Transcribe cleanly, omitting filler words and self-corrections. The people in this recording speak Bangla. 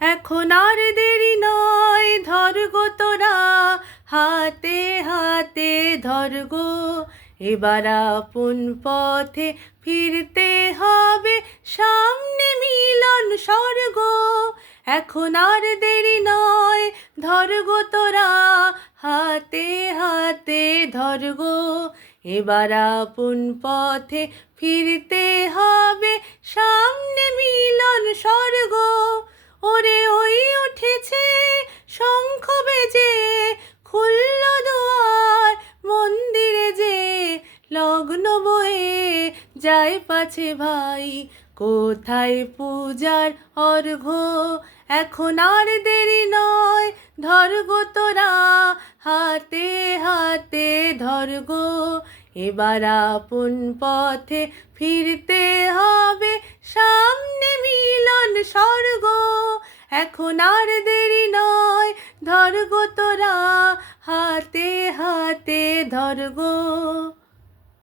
এখন আর দেরি নয়, ধর গো তোরা হাতে হাতে ধর গো। এবার আপন পথে ফিরতে হবে, সামনে মিলন স্বর্গ। এখন আর দেরি নয়, ধর গো তোরা হাতে হাতে ধর গো। এবার আপন পথে ফিরতে হবে, সামনে মিলন স্বর্গ। ওরে ওই উঠেছে শঙ্খ বেজে, খুলল দুয়ার মন্দিরে যে, লগ্ন বয়ে যায় পাছে ভাই, কোথায় পূজার অর্ঘ্য। এখন আর দেরি নয়, ধর গো তোরা হাতে হাতে ধর গো। এবার আপন পথে ফিরতে হবে, সামনে মিলন স্বর্গ। এখন আর দেরি নয়, ধর গো তোরা হাতে হাতে ধর গো।